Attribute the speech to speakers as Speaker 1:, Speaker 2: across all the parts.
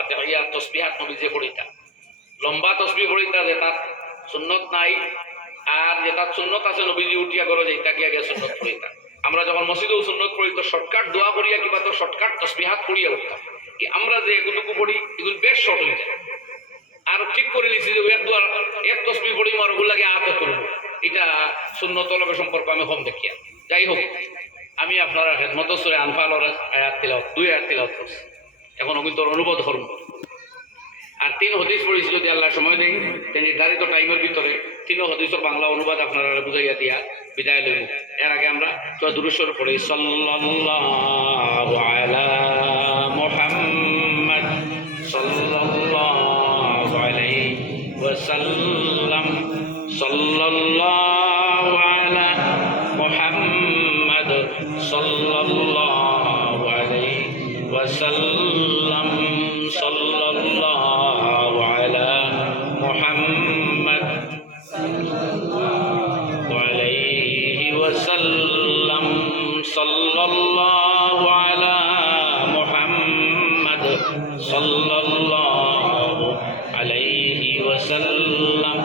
Speaker 1: আতিয়া তসবিহাত নবী যে পড়িতা লম্বা তসবি পড়িতা যে সুন্নত নাই, আর যে সুন্নত আছে নবীজি উঠিয়া গিয়া গিয়া সুন্নত পড়িতা আমরা যখন মসজিদেও সুন্নত পড়ি তো শর্টকাট দোয়া করিয়া কিবা তো শর্টকাট তসবিহাত পড়িয়া উঠতাম। কি আমরা যে এগুলোকে পড়ি, এগুলো বেশ শর্ট হয়ে যায়। আর ঠিক করে লিখছি যে এক দুয়ার, এক তসবি পড়ি আর ওগুলো লাগে আত করব। এটা সুন্নত লগে সম্পর্ক আমি কম দেখিয়া। যাই হোক, আমি আপনার হেদমত সরে আনফাল আয়াত তিলাওয়াত, দুই আয়াত তিলাওয়াত করছি। এখন আমি তোর অনুবোধ করব আর তিন হদিস পড়েছি যদি আল্লাহ সময় দেই, তে নির্ধারিত টাইমের ভিতরে তিন হদিসের বাংলা অনুবাদ আপনারা বুঝাইয়া দিয়া বিদায় লইব। এর আগে আমরা তো দুরুশ্বর পড়ি, সাল্লাল্লাহু আলা মুহাম্মদ সাল্লাল্লাহু আলাইহি ওয়াসাল্লাম। সাল্লাল্লাহু আলা মুহাম্মদ সাল্লাল্লাহু ওয়াসাল্লাম সাল্লাল্লাহু আলা মুহাম্মদ عليه وسلم صلى الله على محمد صلى الله عليه وسلم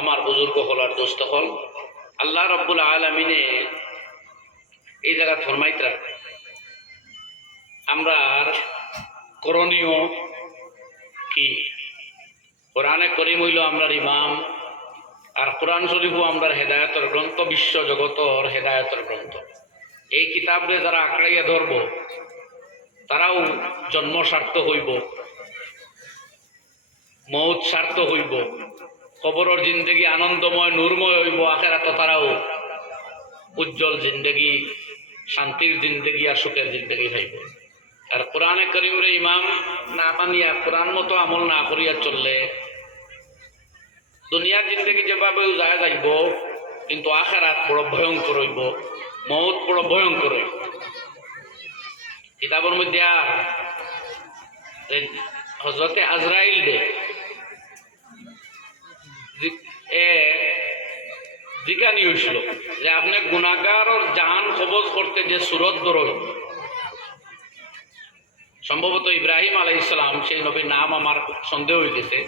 Speaker 1: আমার বুজুর্গ হলার দোস্ত হল আল্লাহ রব্বুল আলমিনে এই জায়গা ফরমাইতরা আমরা করণীয় কি? কোরআনে করিম হইল আমরার ইমাম, আর কোরআন শরীফও আমরা হেদায়তর গ্রন্থ, বিশ্ব জগতর হেদায়তর গ্রন্থ। এই কিতাবরে যারা আঁকড়াইয়া ধরব, তারাও জন্ম স্বার্থ হইব, মৌত স্বার্থ হইব খবরের জিন্দগি আনন্দময়, নূরময় হইব, আখেরাত তারাও উজ্জ্বল জিন্দগি, শান্তির জিন্দগি আর সুখের জিন্দগি হইব। আর কোরআনে করিমরে ইমাম না মানিয়া কোরআন মতো আমল না করিয়া চললে দুনিয়ার জিন্দগি যেভাবে যায় যাইব, কিন্তু আখারাত বড় ভয়ঙ্কর হইব, মৌত বড় ভয়ঙ্কর হইব। কিতাবের মধ্যে হজরতে আজরাইল দে এ জিজ্ঞানি হয়েছিল যে, আপনি গুণাগারর জাহান কবজ করতে যে সুরত দরই সম্ভবত ইব্রাহিম আলাই ইসলাম সেই নবীর নাম আমার সন্দেহ হইতেছে।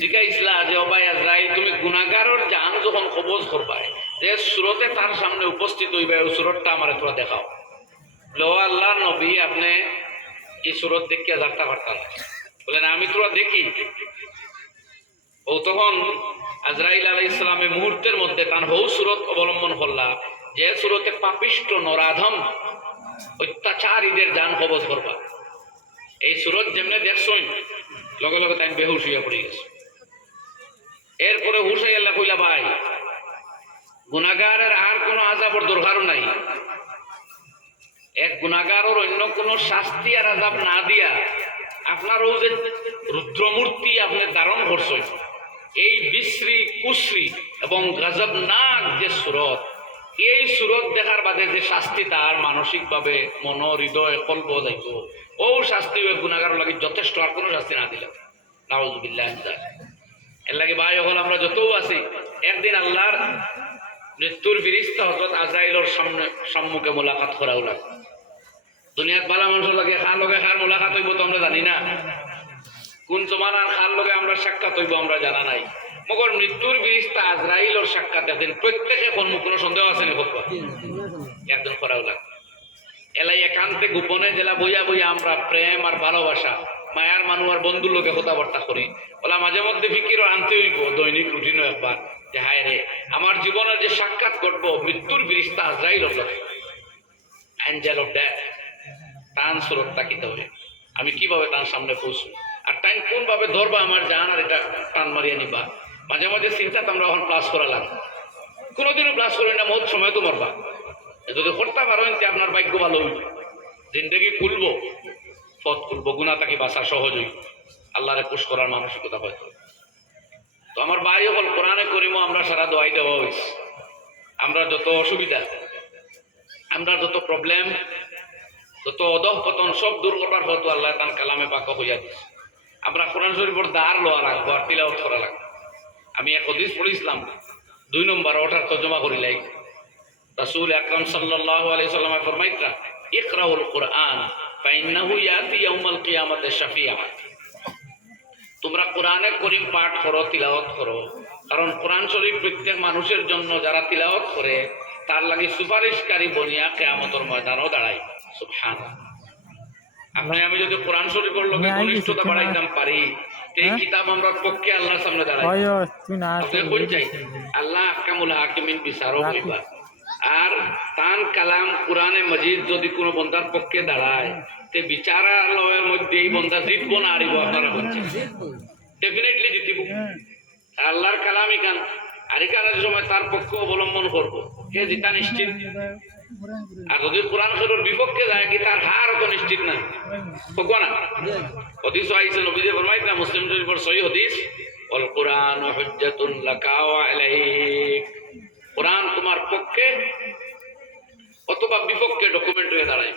Speaker 1: জিজ্ঞাইছিলা যে অবাই আজরাইল, তুমি গুণাগারের জান যখন কবজ করবাই, যে সুরতে তার সামনে উপস্থিত হইবে ওই সুরতটা আমার তোরা দেখাও। লো আল্লাহ নবী, আপনি এই সুরত দেখিয়া যাত্রা বার্তা বলেন, আমি তোরা দেখি। ও তখন আজরাইল আলাই ইসলামে মুহূর্তের মধ্যে তার হৌ সুরত অবলম্বন করলা, যে সুরতে পাপিষ্ট নরাধম অত্যাচারীদের যান কবজ করবা এই সুরত যেমনে দেখছই, লগে লগে তাই বেহুশ হইয়া পড়ে গেছে। এরপরে হুশ হয়ে কইলা, ভাই গুণাগারের আর কোনো আজাবর দরকারও নাই। এক গুণাগারের অন্য কোনো শাস্তি আর আজাব না দিয়া আপনারও যে রুদ্রমূর্তি আপনি ধারণ করছেন, এই বিশ্রী, কুশ্রী এবং গজবনাক যে সুরত এই সুরত দেখার বাদে যে শাস্তি তার মানসিকভাবে মন, হৃদয়, কল্প যাইব ও শাস্তি ওই গুণাগার লাগে যথেষ্ট, আর কোনো শাস্তি না দিলাম নাউজবিল্লাহ এর লাগে ভাই, এখন আমরা যতও আছি, একদিন আল্লাহর মৃত্যুর বিরিস্তা হজরত আজরাইলর সামনে সম্মুখে মোলাকাত করাও লাগে দুনিয়াত বালা মানুষের লাগে খার লগে খার মোলাকাত হইব তো আমরা জানি না। কোন জমানার খার লগে আমরা সাক্ষাৎ হইব আমরা জানা নাই। মগর মৃত্যুর বিরিস্তা আজরাইলর সাক্ষাৎ একদিন প্রত্যেকে কোন কোনো সন্দেহ আছে নি করাও লাগে এলাই একান্তে গোপনে জেলা বইয়া বইয়া আমরা প্রেম আর ভালোবাসা মায়ার মানুষ আর বন্ধুর লোকে কথাবার্তা করি। ওলা মাঝে মধ্যে ফিকিরও আনতে হইব, দৈনিক রুটিনও একবার যে হায় রে আমার জীবনের যে সাক্ষাৎ করব মৃত্যুর বিরিস্তা আজরাইল লোকে অ্যাঞ্জেল অফ ড্যাথ টান সুরত তাকিতে হবে আমি কীভাবে তার সামনে পৌঁছব আর টাইম কোনভাবে ধরবা আমার জান আর এটা টান মারিয়ে নিবা মাঝে মাঝে চিন্তাতে আমরা এখন ক্লাস করা লাগবে। কোনোদিনও ক্লাস করি না বহুত সময় তো মরবা। যদি করতে পারেন তে আপনার ভাগ্য ভালো হইব। জিন্দগি খুলবো পথ খুলবো, গুণা তাকে বাসা সহজ হইব। আল্লাহরে পুষ করার মানসিকতা হয়তো তো। আমার ভাই হল কোরআনে করিমও আমরা সারা দোয়াই দেওয়া হয়েছে আমরা যত অসুবিধা, আমরা যত প্রবলেম যত অদহ পতন, সব দূর করবার হতো আল্লাহ তার কালামে পাক হইয়া দিস আমরা কোরআন শরীফর দ্বার লওয়া লাগবো আর তিলাওত করা লাগবো। আমি এক হদিস পড়িছিলাম দুই নম্বর ওঠার তর্জমা করিলাই রাসূল আকরাম সাল্লাল্লাহু আলাইহি সাল্লাম ফরমাইতরা ইকরাউল কুরআন তোমরা কোরআনে করিম পাঠ করো তিলাওয়াত করো। কারণ কোরআন শরীফ প্রত্যেক মানুষের জন্য যারা তিলাওয়াত করে তার লাগে সুপারিশকারী বনিয়া কেয়ামতর ময়দানও দাঁড়ায়। সুবহান আপনি আমি যদি কোরআন শরীফের লোকে
Speaker 2: আমি আই
Speaker 1: ঘনিষ্ঠতা বাড়াইতাম পারি এই
Speaker 2: হ্যাঁ?
Speaker 1: কিতাব আমরা পক্ষে আল্লাহর সামনে দাঁড়াই।
Speaker 2: তুই না
Speaker 1: চাই আল্লাহ হাকিমিন হইবা। আর তান কালাম কোরআনে মজিদ যদি কোনো বন্দার পক্ষে দাঁড়ায় তে বিচারালয়ের মধ্যে এই বন্দা জিতব না আপনারা বলছেন ডেফিনেটলি জিতিব। আল্লাহর কালাম ইকান আর এখানের সময় তার পক্ষ অবলম্বন করব। হে জিতা নিশ্চিত। আর যদি কোরআন শরীর বিপক্ষে যায় কি তার হার তো নিশ্চিত নাই হব না? হদিস আইসে নবীদে ফরমাইতা মুসলিম শরীফের সহি হদিস, অল কোরআন হুজ্জাতুন লাকা ওয়া আলাইক কোরআন তোমার পক্ষে অথবা বিপক্ষে ডকুমেন্ট হয়ে দাঁড়ায়